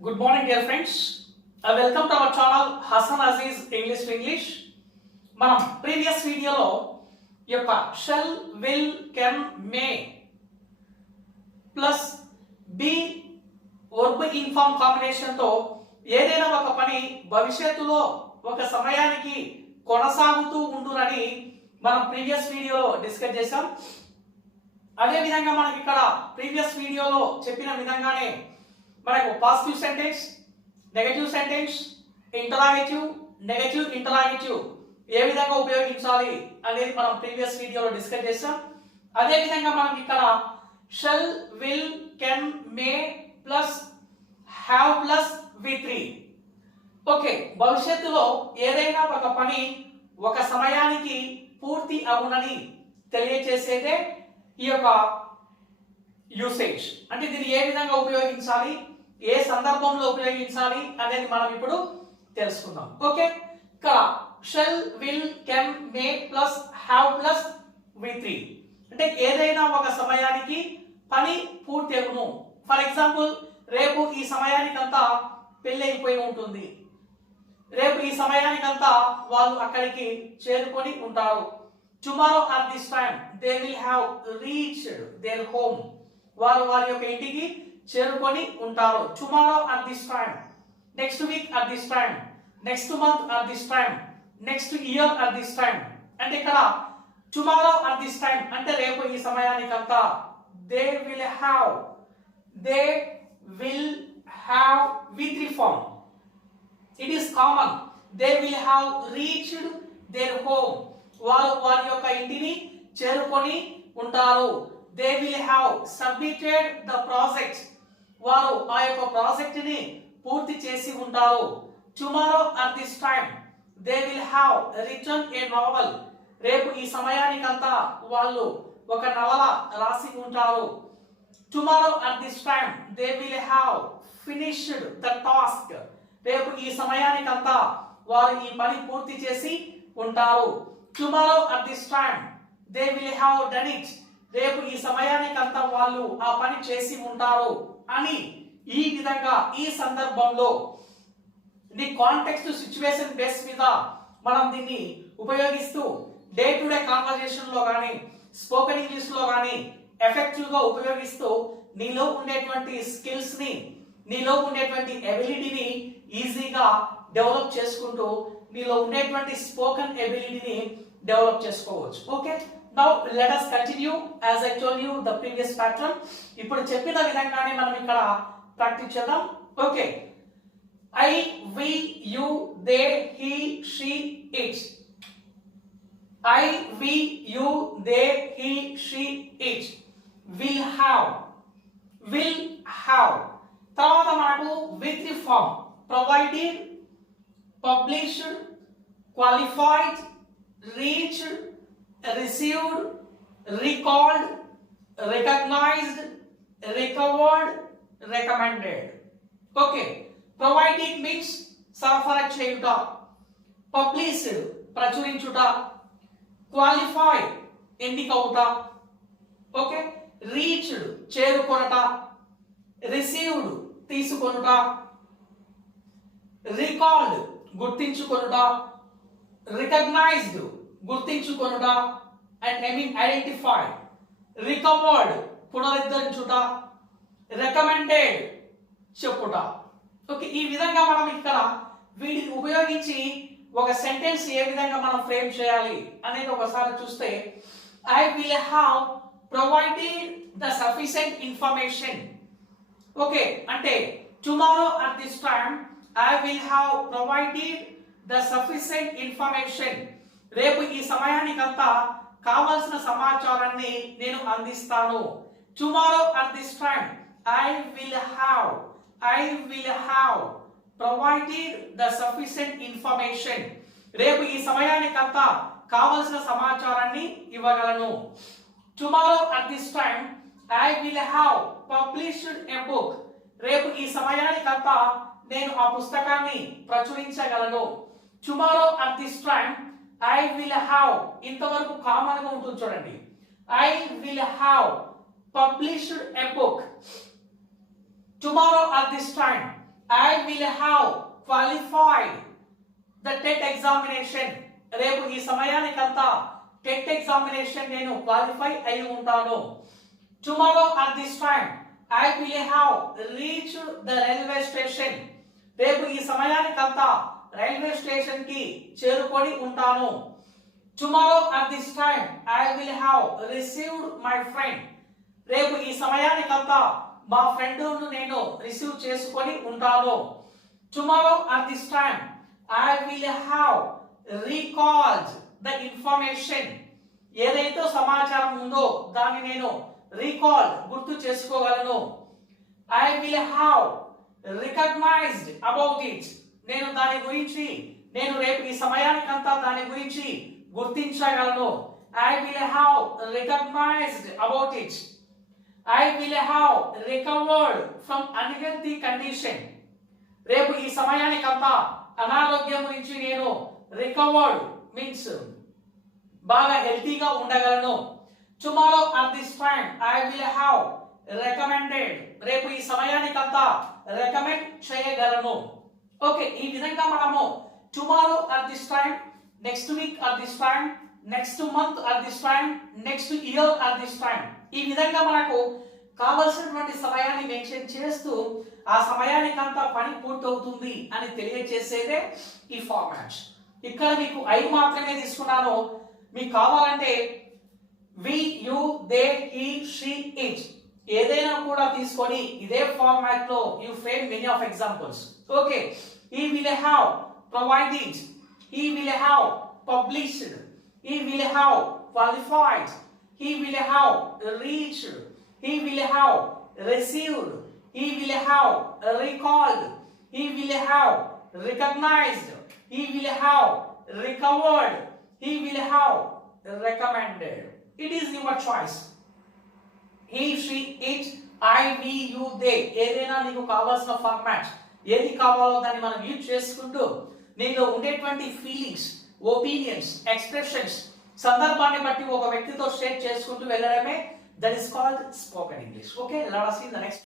Good morning, dear friends. Welcome to our channel Hassan Aziz English to English. మనం previous వీడియోలో ఈ యొక్క shall will can may plus be verb in form combination తో ఏదైనా ఒక పని భవిష్యత్తులో ఒక సమయానికి కొనసాగుతూ ఉండునని మనం ప్రీవియస్ వీడియోలో డిస్కస్ చేసాం. అదే విధంగా మనకి ఇక్కడ ప్రీవియస్ వీడియోలో చెప్పిన విధంగానే మనకు positive sentence, negative sentence, interrogative, negative interrogative ఏ విధంగా ఉపయోగించాలి అనేది మనం ప్రీవియస్ వీడియోలో డిస్కస్ చేసాం. అదే విధంగా మనం ఇక్కడ shell will can may plus have plus V3 okay, భవిష్యత్తులో ఏదైనా ఒక పని ఒక సమయానికి పూర్తి అవునని తెలియచేసేదే ఈ యొక్క యూసేజ్. అంటే దీన్ని ఏ విధంగా ఉపయోగించాలి, ఏ సందర్భంలో ఉపయోగించాలి అనేది మనం ఇప్పుడు తెలుసుకుందాం. ఓకే, ఇక్కడ shell will can may plus have plus V3 అంటే ఏదైనా ఒక సమయానికి పని పూర్తి అగును. ఫర్ ఎగ్జాంపుల్, రేపు ఈ సమయానికంతా పెళ్లి అయిపోయి ఉంటుంది, రేపు ఈ సమయానికంతా వాళ్ళు అక్కడికి చేరుకొని ఉంటారు. Tomorrow at this time they will have reached there home, వారు వారి యొక్క ఇంటికి చేరుకొని ఉంటారు. Tomorrow at this time, next week at this time, next month at this time, next year at this time. అంటే ఇక్కడ టుమారో అట్ దిస్ టైం అంటే రేపు ఈ సమయానికంతా. They will have V3 form. It is common. They will have reached their home. వారు వారి యొక్క ఇంటిని చేరుకొని ఉంటారు. They will have submitted the project. వారు ఆ యొక్క ప్రాజెక్ట్ ని పూర్తి చేసి ఉంటారు. Tomorrow at this time they will have written a novel. రేపు ఈ సమయానికంతా వాళ్ళు ఒక నవల రాసి ఉంటారు. Tomorrow at this time they will have finished the task. రేపు ఈ సమయానికంతా వారు ఈ పని పూర్తి చేసి ఉంటారు. Tomorrow at this time they will have done it. రేపు ఈ సమయానికంతా వాళ్ళు ఆ పని చేసి ఉంటారు అని ఈ విధంగా ఈ సందర్భంలో ది కాంటెక్స్ట్ సిచ్యువేషన్ బేస్ మీద మనం దీన్ని ఉపయోగిస్తూ డే టు డే కాన్వర్జేషన్ లో గానీ స్పోకెన్ ఇంగ్లీష్ లో గానీ ఎఫెక్టివ్ గా ఉపయోగిస్తూ నీలో ఉండేటువంటి స్కిల్స్ ని, నీలో ఉండేటువంటి ఎబిలిటీని ఈజీగా డెవలప్ చేసుకుంటూ నీలో ఉండేటువంటి స్పోకెన్ ఎబిలిటీని డెవలప్ చేసుకోవచ్చు. Okay, now let us continue as I told you the previous pattern. ఇప్పుడు చెప్పిన విధంగానే మనం ఇక్కడ ప్రాక్టీస్ చేద్దాం. Okay, I, we, you, they, he, she, it. I, we, you, they, he, she, it. Will have. తర్వాత మనకు V3 form provided, published, qualified, reached, received, recalled, recognized, recovered, recommended. Okay, provided means సరఫరా చేయుట, published ప్రచురించుట, qualified ఎన్నికవుట, okay, reached చేరుకొనుట, received తీసుకొనుట, recalled గుర్తించుకొనుట, recognized గుర్తించుకొనుట అండ్ ఐడెంటిఫైడ్, రికవర్డ్ పునరుద్ధరించుట, రికమెండెడ్ చెప్పుట. ఓకే, ఈ విధంగా మనం ఇక్కడ వీటిని ఉపయోగించి ఒక సెంటెన్స్ ఏ విధంగా మనం ఫ్రేమ్ చేయాలి అనేది ఒకసారి చూస్తే, I will have provided the sufficient information. Okay, అంటే tomorrow at this time I will have provided the sufficient information. రేపు ఈ సమయానికంతా కావాల్సిన సమాచారాన్ని నేను అందిస్తాను. Tomorrow at this time I will have provided the sufficient information. రేపు ఈ సమయానికంతా కావాల్సిన సమాచారాన్ని ఇవ్వగలను. Tomorrow at this time I will have published a book. రేపు ఈ సమయానికంతా నేను ఆ పుస్తకాన్ని ప్రచురించగలను. Tomorrow at this time I will have, ఇంతవరకు కామన్ గా ఉంటుంది చూడండి, I will have published a book. Tomorrow at this time I will have qualified the TET examination. రేపు ఈ సమయానికంతా టెట్ ఎగ్జామినేషన్ నేను క్వాలిఫై అయి ఉంటాను. Tomorrow at this time I will have reached the railway station. రేపు ఈ సమయానికంతా railway station కి చేరుకొని ఉంటాను. Tomorrow at this time I will have received my friend. రేపు ఈ సమయానికంతా మా ఫ్రెండ్ ను నేను రిసీవ్ చేసుకొని ఉంటాను. Tomorrow at this time I will have recalled the information. ఏదైతే సమాచారం ఉందో దాన్ని నేను రీకాల్ గుర్తు చేసుకోగలను. I will have recognized about it. నేను దాని గురించి నేను రేపు ఈ సమయానికంతా దాని గురించి గుర్తించగలను. I will have recognized about it. I will have recovered from unhealthy condition. రేపు ఈ సమయానికంతా అనారోగ్యం నుంచి నేను రికవర్డ్ మీన్స్ బాగా హెల్తీగా ఉండగలను. Tomorrow at this time I will have recommended. రేపు ఈ సమయానికంతా రికమెండ్ చేయగలను. ఓకే, ఈ విధంగా మనము tomorrow at this time, next week at this time, next month at this time, next year at this time, ఈ విధంగా మనకు కావలసినటువంటి సమయాన్ని మెన్షన్ చేస్తూ ఆ సమయానికంతా పని పూర్తవుతుంది అని తెలియజేసేదే ఈ ఫార్మాట్. ఇక్కడ మీకు 5 మాత్రమే తీసుకున్నాను. మీకు కావాలంటే we, you, they, he, she, it ఏదైనా కూడా తీసుకొని ఇదే ఫార్మాట్ లో you frame many of examples. Okay, he will have provided, he will have published, he will have qualified, he will have reached, he will have received, he will have recalled, he will have recognized, he will have recovered, he will have recommended. It is your choice. He, she, it, I, we, you, they ఏదైనా నీకు కావాల్సిన format ఏది కావాలో దాన్ని మనం use చేసుకుంటూ నీలో ఉండేటువంటి ఫీలింగ్స్, ఒపీనియన్స్, ఎక్స్ప్రెషన్స్ సందర్భాన్ని బట్టి ఒక వ్యక్తితో షేర్ చేసుకుంటూ వెళ్ళడమే that is called spoken English. Okay, let us see the next